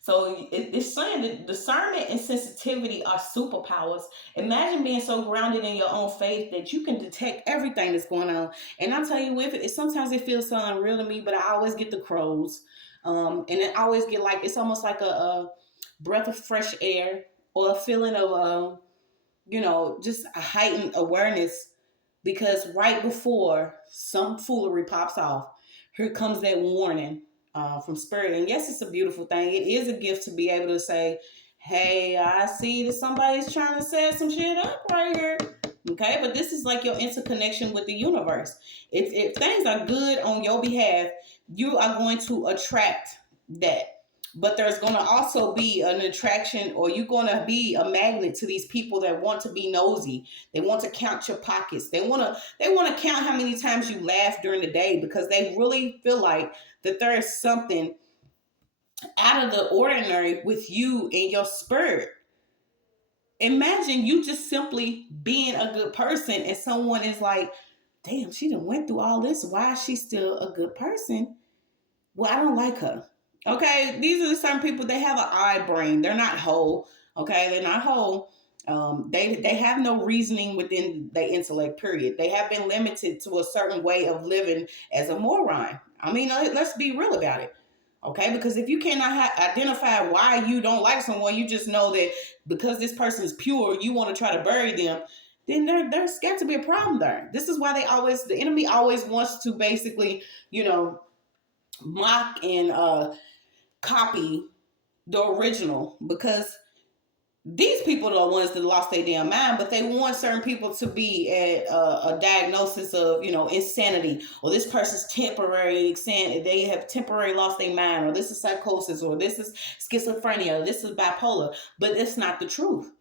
So it's saying that discernment and sensitivity are superpowers. Imagine being so grounded in your own faith that you can detect everything that's going on. And I'll tell you, sometimes it feels so unreal to me, but I always get the crows. And I always get like, it's almost like a breath of fresh air, or a feeling of, just a heightened awareness, because right before some foolery pops off, here comes that warning from spirit. And yes, it's a beautiful thing. It is a gift to be able to say, hey, I see that somebody's trying to set some shit up right here. Okay, but this is like your interconnection with the universe. If things are good on your behalf, you are going to attract that. But there's going to also be an attraction, or you're going to be a magnet to these people that want to be nosy. They want to count your pockets. They want to count how many times you laugh during the day, because they really feel like that there is something out of the ordinary with you and your spirit. Imagine you just simply being a good person, and someone is like, damn, she done went through all this. Why is she still a good person? Well, I don't like her. Okay, these are the certain people. They have an eye brain. They're not whole. Okay, they're not whole. They have no reasoning within their intellect. Period. They have been limited to a certain way of living as a moron. I mean, let's be real about it. Okay, because if you cannot identify why you don't like someone, you just know that because this person is pure, you want to try to bury them. Then there's got to be a problem there. This is why the enemy always wants to basically, mock and copy the original, because these people are the ones that lost their damn mind, but they want certain people to be at a diagnosis of, insanity, or this person's temporary insanity. They have temporarily lost their mind, or this is psychosis, or this is schizophrenia, or this is bipolar, but it's not the truth.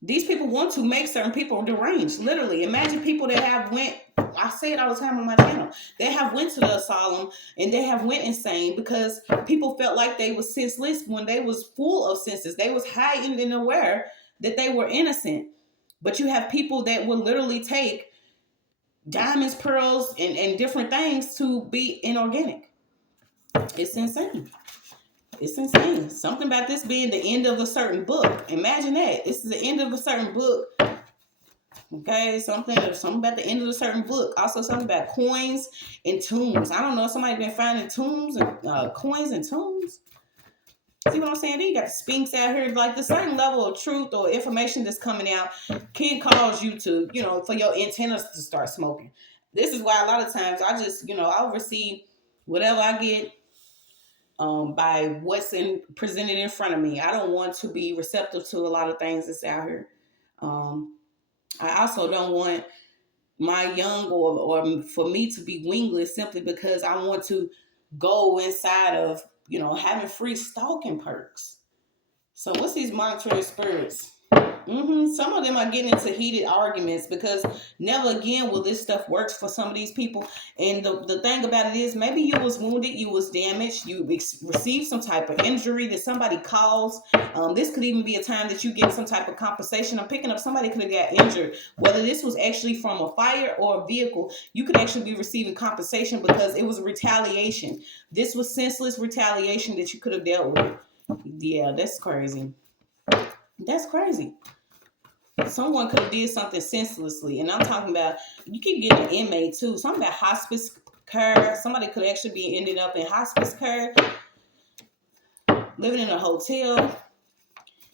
These people want to make certain people deranged. Literally, imagine people that have went, I say it all the time on my channel, they have went to the asylum and they have went insane because people felt like they were senseless when they was full of senses. They was heightened and aware that they were innocent. But you have people that will literally take diamonds, pearls, and different things to be inorganic. It's insane. It's insane. Something about this being the end of a certain book. Imagine that. This is the end of a certain book. Okay, something about the end of a certain book. Also, something about coins and tombs. I don't know if somebody been finding tombs and coins and tombs. See what I'm saying? Then you got the Sphinx out here. Like, the certain level of truth or information that's coming out can cause you to, for your antennas to start smoking. This is why a lot of times I just, I'll receive whatever I get. by what's presented in front of me. I don't want to be receptive to a lot of things that's out here. I also don't want my young or for me to be wingless simply because I want to go inside of, having free stalking perks. So what's these monitoring spirits? Some of them are getting into heated arguments because never again will this stuff work for some of these people. And the thing about it is, maybe you was wounded, you was damaged, you received some type of injury that somebody caused. This could even be a time that you get some type of compensation. I'm picking up somebody could have got injured, whether this was actually from a fire or a vehicle. You could actually be receiving compensation because it was retaliation. This was senseless retaliation that you could have dealt with. Yeah, that's crazy. That's crazy. Someone could have did something senselessly, and I'm talking about, you keep getting an inmate too. Something about hospice care. Somebody could actually be ending up in hospice care, living in a hotel.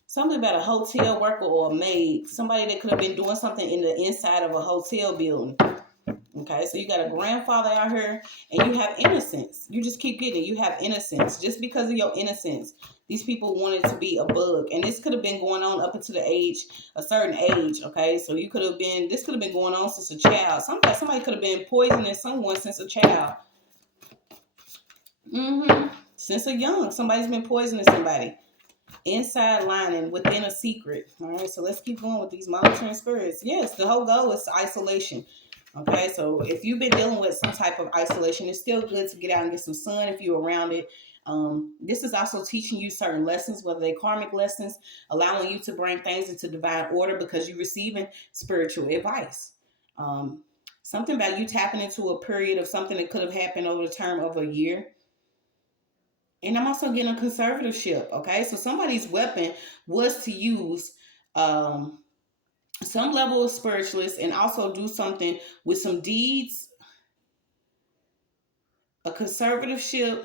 Something about a hotel worker or a maid. Somebody that could have been doing something in the inside of a hotel building. Okay, so you got a grandfather out here, and you have innocence. You just keep getting it. You have innocence. Just because of your innocence, these people wanted to be a bug, and this could have been going on up until a certain age. Okay, so this could have been going on since a child. Somebody could have been poisoning someone since a child. Since a young, somebody's been poisoning somebody. Inside lining within a secret. All right, so let's keep going with these monitoring spirits. Yes, the whole goal is isolation. Okay, so if you've been dealing with some type of isolation, it's still good to get out and get some sun if you're around it. This is also teaching you certain lessons, whether they're karmic lessons, allowing you to bring things into divine order because you're receiving spiritual advice. Something about you tapping into a period of something that could have happened over the term of a year. And I'm also getting a conservatorship. Okay, so somebody's weapon was to use some level of spiritualist and also do something with some deeds, a conservatorship,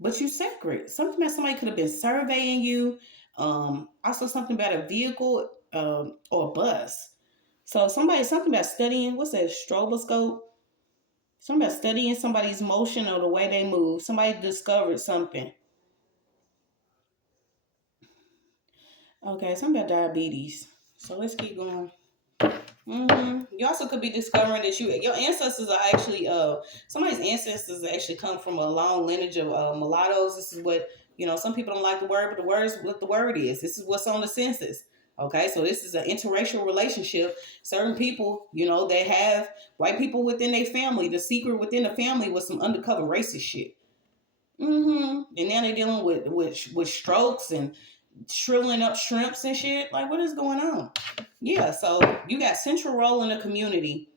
but you sacred. Something that somebody could have been surveying you. Also something about a vehicle or a bus. So something about studying, what's that, stroboscope? Something about studying somebody's motion or the way they move. Somebody discovered something. Okay, something about diabetes. So let's keep going. You also could be discovering that your ancestors are actually somebody's ancestors actually come from a long lineage of mulattoes. This is what, some people don't like the word, but the word is what the word is. This is what's on the census. Okay, so this is an interracial relationship. Certain people, they have white people within their family. The secret within the family was some undercover racist shit. And now they're dealing with strokes and shriveling up shrimps and shit. Like, what is going on? Yeah, so you got central role in the community,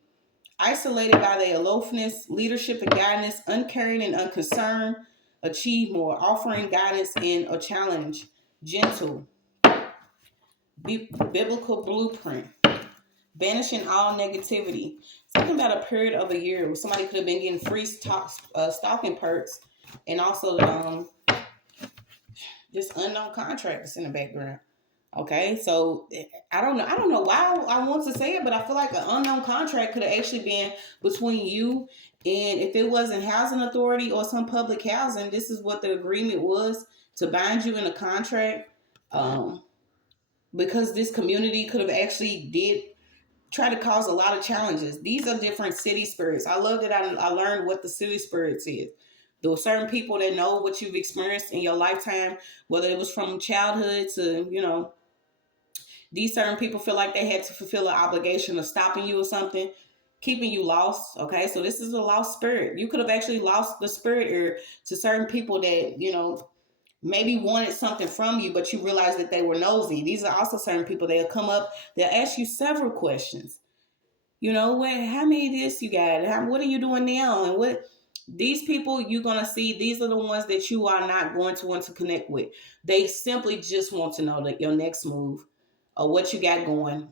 isolated by their aloofness, leadership and guidance, uncaring and unconcerned, achieve more, offering guidance in a challenge, gentle, biblical blueprint, banishing all negativity. Something about a period of a year where somebody could have been getting free stalking perks, and also this unknown contractors in the background. Okay, so I don't know why I want to say it, but I feel like an unknown contract could have actually been between you, and if it wasn't housing authority or some public housing, this is what the agreement was, to bind you in a contract. Because this community could have actually did try to cause a lot of challenges. These are different city spirits. I love that I learned what the city spirits is. There were certain people that know what you've experienced in your lifetime, whether it was from childhood to, these certain people feel like they had to fulfill an obligation of stopping you or something, keeping you lost. Okay, so this is a lost spirit. You could have actually lost the spirit or to certain people that, maybe wanted something from you, but you realize that they were nosy. These are also certain people. They'll come up, they'll ask you several questions. How many of this you got? What are you doing now? And what these people you're going to see, these are the ones that you are not going to want to connect with. They simply just want to know that your next move or what you got going.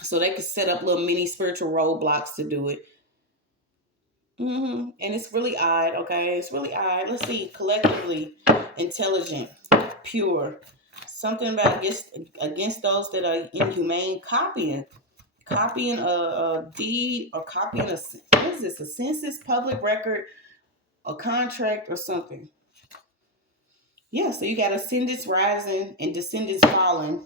So they can set up little mini spiritual roadblocks to do it. And it's really odd, okay? It's really odd. Let's see. Collectively, intelligent, pure. Something about against those that are inhumane, copying a deed or copying what is this? A census, public record, a contract or something. Yeah, so you got ascendants rising and descendants falling.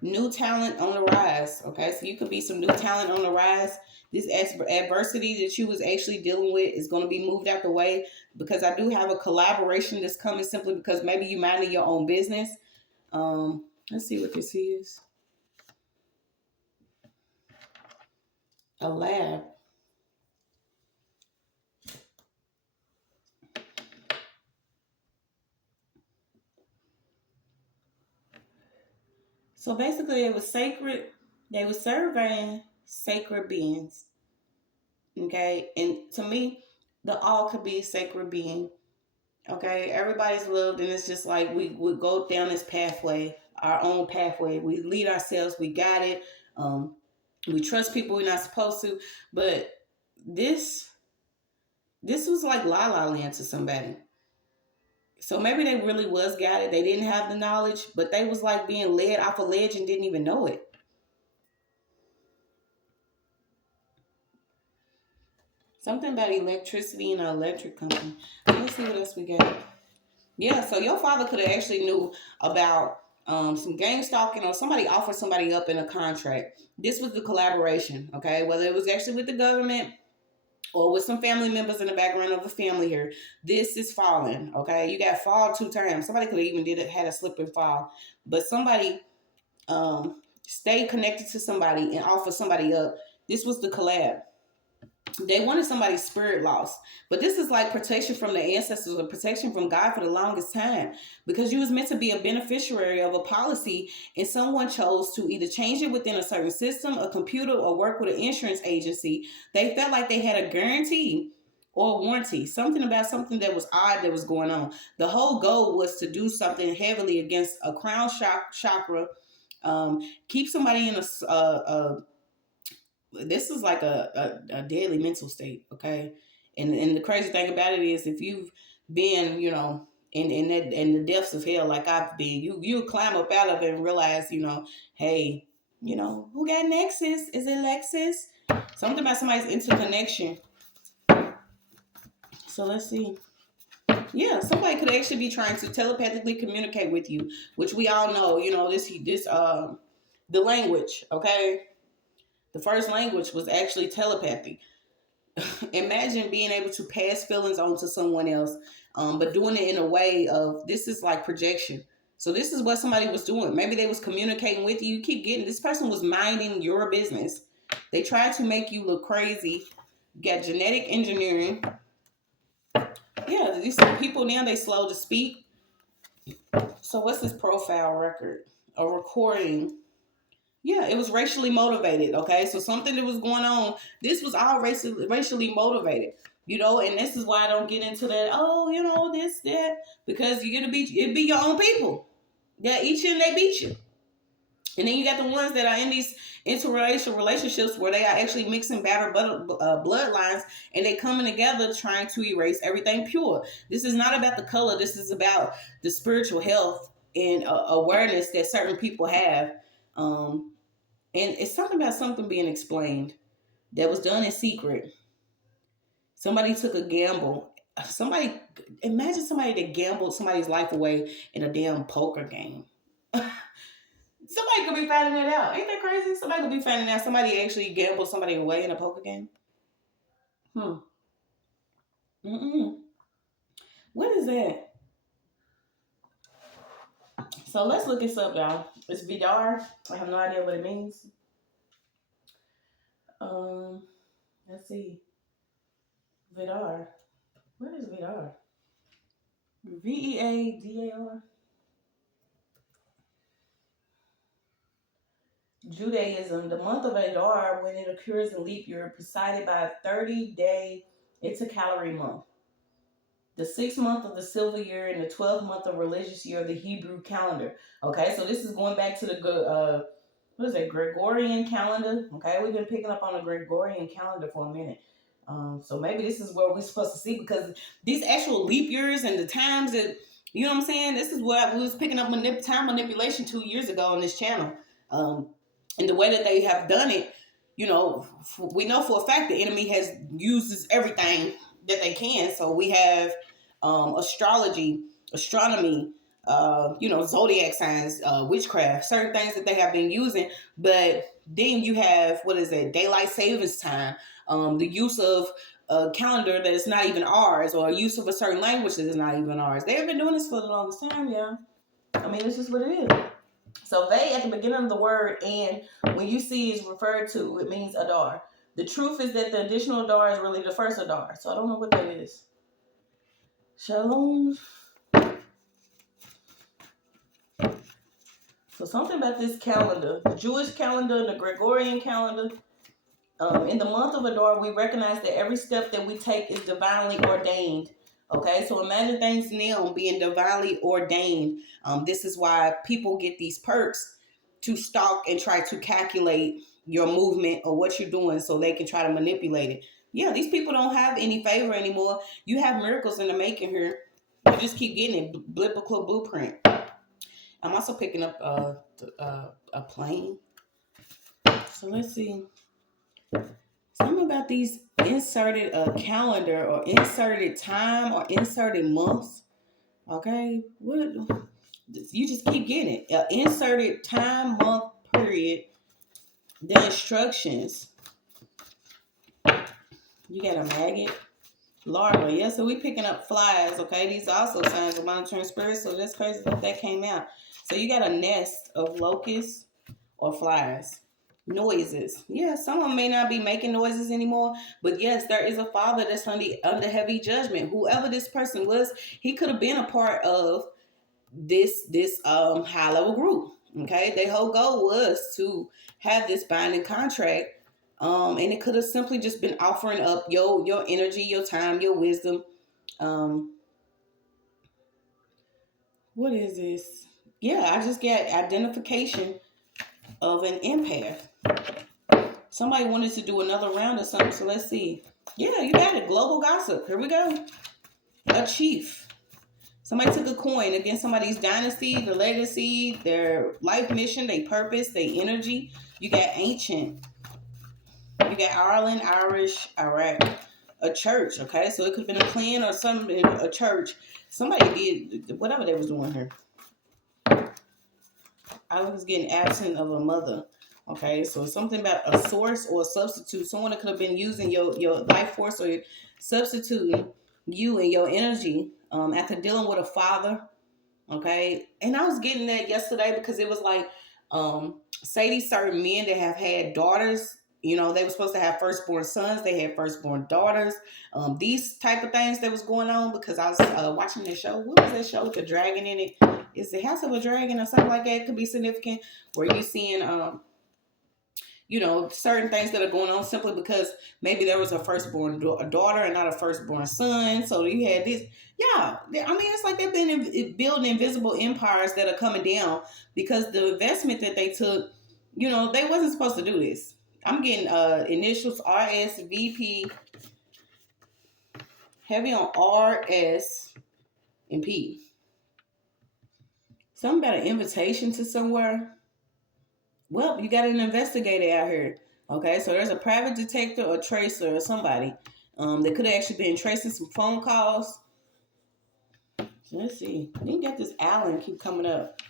New talent on the rise. Okay, so you could be some new talent on the rise. This adversity that you was actually dealing with is going to be moved out the way, because I do have a collaboration that's coming, simply because maybe you minding your own business. Let's see what this is. A lab. So basically, it was sacred. They were surveying sacred beings. Okay, and to me, the all could be a sacred being. Okay, everybody's loved, and it's just like we go down this pathway, our own pathway. We lead ourselves. We got it. Um, we trust people we're not supposed to, but this this was like la la land to somebody. So maybe they really was guided. They didn't have the knowledge, but they was like being led off a ledge and didn't even know it. Something about electricity and an electric company. Let's see what else we got. Yeah, so your father could have actually knew about some gang stalking, or somebody offered somebody up in a contract. This was the collaboration, okay? Whether it was actually with the government or with some family members in the background of the family here. This is falling, okay? You got fall 2 times. Somebody could have even had a slip and fall. But somebody stayed connected to somebody and offered somebody up. This was the collab. They wanted somebody's spirit lost, but this is like protection from the ancestors, or protection from God for the longest time, because you was meant to be a beneficiary of a policy, and someone chose to either change it within a certain system, a computer, or work with an insurance agency. They felt like they had a guarantee or warranty, something about something that was odd that was going on. The whole goal was to do something heavily against a crown chakra, keep somebody in a this is like a deadly mental state, okay? And the crazy thing about it is, if you've been, in the depths of hell like I've been, you climb up out of it and realize, hey, who got Nexus? Is it Lexus? Something about somebody's interconnection. So let's see. Yeah, somebody could actually be trying to telepathically communicate with you, which we all know, the language, okay? The first language was actually telepathy. Imagine being able to pass feelings on to someone else, but doing it in a way of, this is like projection. So this is what somebody was doing. Maybe they was communicating with you. You keep getting, this person was minding your business. They tried to make you look crazy. You got genetic engineering. Yeah, these people now, they slow to speak. So what's this profile record? A recording. Yeah, it was racially motivated, okay? So something that was going on, this was all racially motivated, and this is why I don't get into that, this, that, because it be your own people that eat you and they beat you. And then you got the ones that are in these interracial relationships where they are actually mixing battered bloodlines, and they coming together trying to erase everything pure. This is not about the color. This is about the spiritual health and awareness that certain people have. And it's something about something being explained that was done in secret. Somebody took a gamble. Imagine somebody that gambled somebody's life away in a damn poker game. Somebody could be finding it out. Ain't that crazy? Somebody could be finding out somebody actually gambled somebody away in a poker game. Mm-mm. What is that? So let's look this up, y'all. It's Vidar. I have no idea what it means. Let's see. Vidar. What is Vidar? Veadar. Judaism, the month of Adar, when it occurs in leap year, presided by a 30-day intercalary month. The 6th month of the silver year and the 12th month of religious year of the Hebrew calendar. Okay, so this is going back to the Gregorian calendar. Okay, we've been picking up on the Gregorian calendar for a minute. So maybe this is where we're supposed to see, because these actual leap years and the times that, you know what I'm saying? This is what we was picking up time manipulation 2 years ago on this channel. And the way that they have done it, we know for a fact the enemy has uses everything that they can. So we have astrology, astronomy, zodiac signs, witchcraft, certain things that they have been using. But then you have, what is it, daylight savings time, the use of a calendar that is not even ours, or use of a certain language that is not even ours. They have been doing this for the longest time, yeah. I mean, it's just what it is. So they, at the beginning of the word, and when you see is referred to, it means Adar. The truth is that the additional Adar is really the first Adar. So I don't know what that is. Shalom. So something about this calendar, the Jewish calendar and the Gregorian calendar. In the month of Adar, we recognize that every step that we take is divinely ordained. Okay, so imagine things now being divinely ordained. This is why people get these perks to stalk and try to calculate your movement or what you're doing so they can try to manipulate it. Yeah, these people don't have any favor anymore. You have miracles in the making here. You just keep getting it. Biblical blueprint. I'm also picking up a plane. So let's see. Something about these inserted calendar or inserted time or inserted months. Okay, what? You just keep getting it. Inserted time, month, period. The instructions. You got a maggot, larva. Yeah, so we picking up flies. Okay, these are also signs of monitoring spirits. So that's crazy that came out. So you got a nest of locusts or flies. Noises. Yeah, some of them may not be making noises anymore, but yes, there is a father that's under heavy judgment. Whoever this person was, he could have been a part of this high level group. Okay, their whole goal was to have this binding contract, and it could have simply just been offering up your energy, your time, your wisdom. What is this? Yeah, I just get identification of an empath. Somebody wanted to do another round or something, so let's see. Yeah, you got it. Global gossip. Here we go. A chief. Somebody took a coin against somebody's dynasty, their legacy, their life mission, their purpose, their energy. You got ancient. You got Ireland, Irish, Iraq. A church, okay? So it could have been a clan or something, a church. Somebody did whatever they was doing here. I was getting absent of a mother. Okay, so something about a source or a substitute. Someone that could have been using your life force or substituting you and your energy after dealing with a father. Okay, and I was getting that yesterday because it was like, say these certain men that have had daughters. You know, they were supposed to have firstborn sons. They had firstborn daughters. These type of things that was going on because I was watching this show. What was that show with the dragon in it? Is the House of a Dragon or something like that? It could be significant where you're seeing certain things that are going on simply because maybe there was a firstborn daughter and not a firstborn son. So you had this. Yeah, I mean, it's like they've been building invisible empires that are coming down because the investment that they took, they wasn't supposed to do this. I'm getting initials RSVP, heavy on RS and P. Something about an invitation to somewhere. Well, you got an investigator out here. Okay, so there's a private detective or tracer or somebody that could have actually been tracing some phone calls. So let's see. Then you got this Allen keep coming up.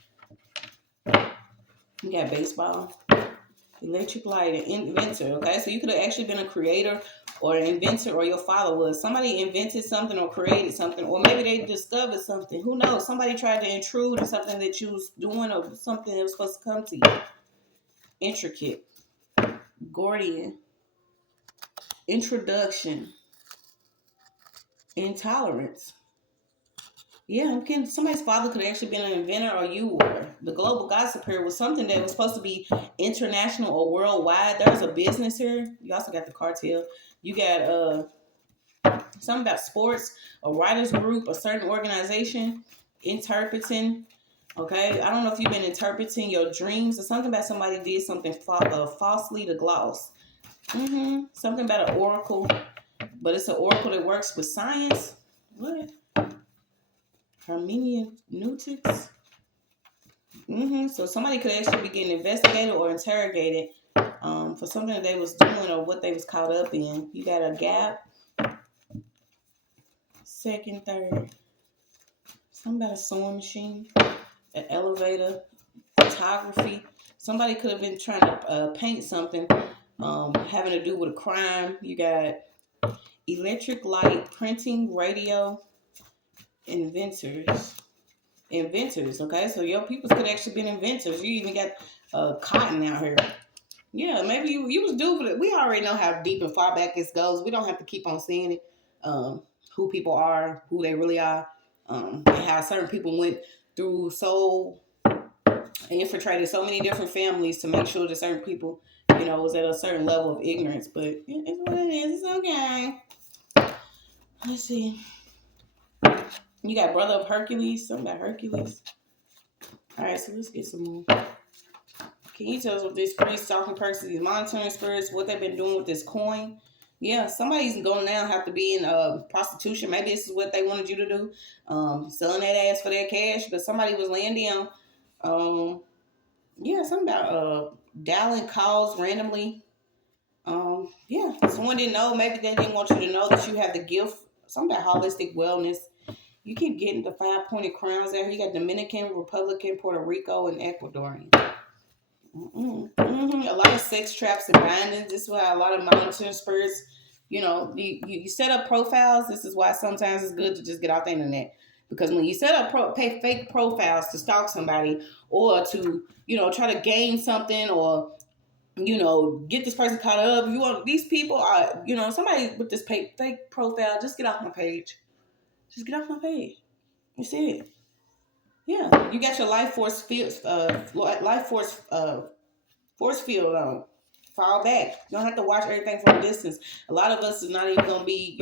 You got baseball, electric light, an inventor. Okay, so you could have actually been a creator or an inventor, or your father was. Somebody invented something or created something, or maybe they discovered something. Who knows? Somebody tried to intrude in something that you was doing or something that was supposed to come to you. Intricate. Gordian. Introduction. Intolerance. Yeah, somebody's father could have actually been an inventor, or you were. The global gossip here was something that was supposed to be international or worldwide. There's a business here. You also got the cartel. You got something about sports, a writers group, a certain organization, interpreting. Okay, I don't know if you've been interpreting your dreams or something about somebody did something falsely to gloss. Something about an oracle, but it's an oracle that works with science. What? Hermeneutics. So somebody could actually be getting investigated or interrogated for something that they was doing or what they was caught up in. You got a gap. second, third. Something about a sewing machine, an elevator, photography. Somebody could have been trying to paint something having to do with a crime. You got electric light, printing, radio, inventors. Inventors, okay? So your people could actually been inventors. You even got cotton out here. Yeah, maybe you was due for it. We already know how deep and far back this goes. We don't have to keep on seeing it. Who people are, who they really are, and how certain people went through infiltrated so many different families to make sure that certain people, was at a certain level of ignorance. But it's what it is. It's okay. Let's see. You got Brother of Hercules. Something about Hercules. All right, so let's get some more. Can you tell us what this priest talking person, these monitoring spirits, what they've been doing with this coin? Yeah, somebody's going to now have to be in prostitution. Maybe this is what they wanted you to do, selling that ass for their cash. But somebody was laying down. Yeah, something about dialing calls randomly. Yeah, someone didn't know. Maybe they didn't want you to know that you have the gift. Something about holistic wellness. You keep getting the 5-pointed crowns there. You got Dominican, Republican, Puerto Rico, and Ecuadorian. A lot of sex traps and bindings. This is why a lot of monitoring spirits, you set up profiles. This is why sometimes it's good to just get off the internet. Because when you set up fake profiles to stalk somebody or to, try to gain something or, get this person caught up. You want these people are, somebody with this fake profile, just get off my page. Just get off my page. You see it. Yeah. You got your life force field, force field on. Fall back. You don't have to watch everything from a distance. A lot of us is not even gonna be,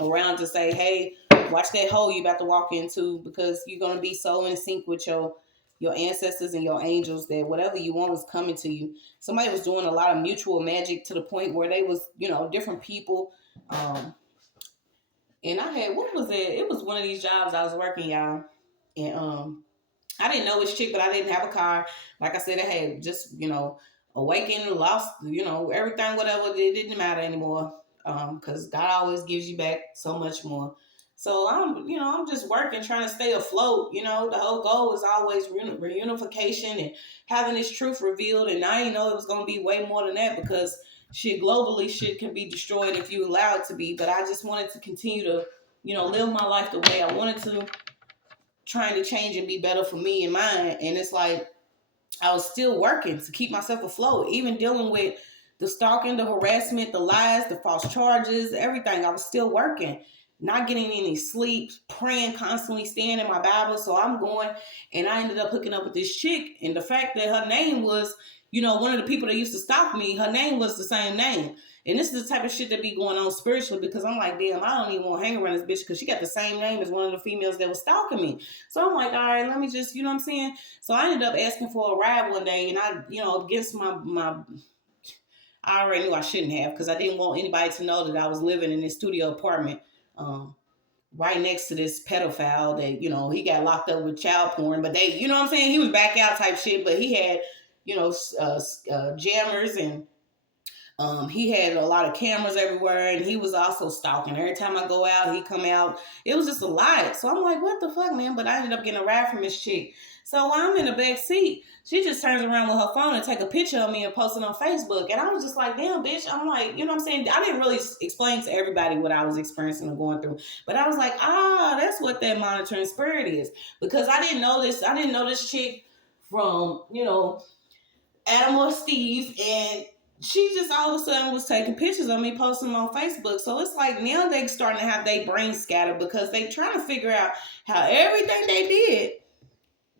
around to say, hey, watch that hole you about to walk into, because you're gonna be so in sync with your ancestors and your angels that whatever you want is coming to you. Somebody was doing a lot of mutual magic to the point where they was, different people. And I had, what was it? It was one of these jobs I was working, y'all. And I didn't know which chick, but I didn't have a car. Like I said, I had just, awakened, lost, everything, whatever. It didn't matter anymore. Because God always gives you back so much more. So I'm just working, trying to stay afloat. The whole goal is always reunification and having this truth revealed. And I didn't know it was going to be way more than that, because globally, shit can be destroyed if you allow it to be. But I just wanted to continue to, live my life the way I wanted to, trying to change and be better for me and mine. And it's like I was still working to keep myself afloat, even dealing with the stalking, the harassment, the lies, the false charges, everything. I was still working, not getting any sleep, praying constantly, staying in my Bible. So I'm going, and I ended up hooking up with this chick. And the fact that her name was, one of the people that used to stalk me, her name was the same name. And this is the type of shit that be going on spiritually, because I'm like, damn, I don't even want to hang around this bitch because she got the same name as one of the females that was stalking me. So I'm like, all right, let me just, you know what I'm saying? So I ended up asking for a ride one day, and I, against my I already knew I shouldn't have, because I didn't want anybody to know that I was living in this studio apartment right next to this pedophile that, he got locked up with child porn. But they, you know what I'm saying? He was back out type shit, but he had, jammers, and he had a lot of cameras everywhere, and he was also stalking. Every time I go out, he come out. It was just a lot. So I'm like, what the fuck, man? But I ended up getting a ride from this chick. So while I'm in the back seat, she just turns around with her phone and take a picture of me and post it on Facebook. And I was just like, damn, bitch. I'm like, you know what I'm saying? I didn't really explain to everybody what I was experiencing or going through. But I was like, that's what that monitoring spirit is. Because I didn't know this. I didn't know this chick from, Adam or Steve, and she just all of a sudden was taking pictures of me, posting them on Facebook. So it's like now they starting to have their brains scattered, because they trying to figure out how everything they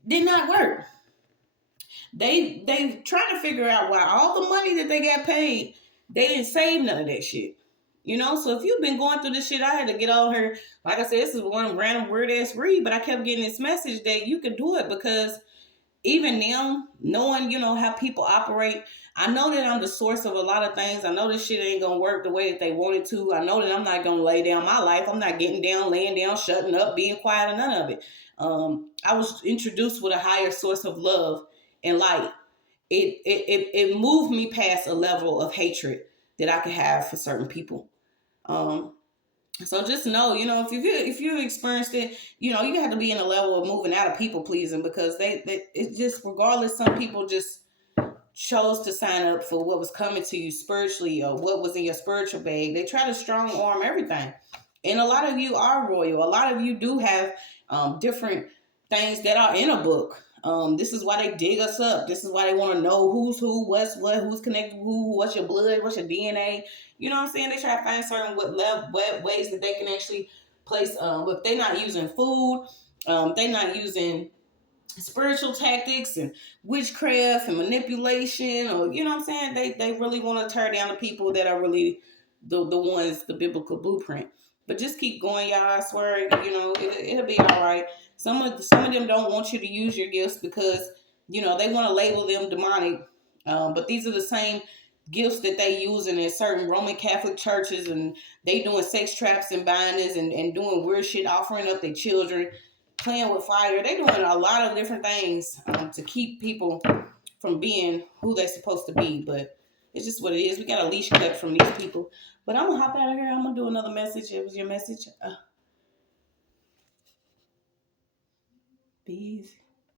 did not work. They trying to figure out why all the money that they got paid, they didn't save none of that shit. So if you've been going through this shit, I had to get on her. Like I said, this is one random weird ass read, but I kept getting this message that you can do it, because even now, knowing, how people operate, I know that I'm the source of a lot of things. I know this shit ain't going to work the way that they want it to. I know that I'm not going to lay down my life. I'm not getting down, laying down, shutting up, being quiet, or none of it. I was introduced with a higher source of love and light. It moved me past a level of hatred that I could have for certain people. So just know, if you've experienced it, you have to be in a level of moving out of people pleasing, because they it's just, regardless, some people just chose to sign up for what was coming to you spiritually, or what was in your spiritual bag. They try to strong arm everything. And a lot of you are royal. A lot of you do have different things that are in a book. This is why they dig us up. This is why they want to know who's who, what's what, who's connected to who, what's your blood, what's your DNA. You know what I'm saying? They try to find certain what ways that they can actually place. If they're not using food, they're not using spiritual tactics and witchcraft and manipulation, or you know what I'm saying, they really want to tear down the people that are really the ones, the biblical blueprint. But just keep going, y'all. I swear, it'll be all right. Some of them don't want you to use your gifts because they want to label them demonic. But these are the same gifts that they use in certain Roman Catholic churches, and they doing sex traps and bindings, and doing weird shit, offering up their children, playing with fire. They're doing a lot of different things to keep people from being who they're supposed to be. But it's just what it is. We got a leash cut from these people. But I'm going to hop out of here. I'm going to do another message. It was your message. Be easy.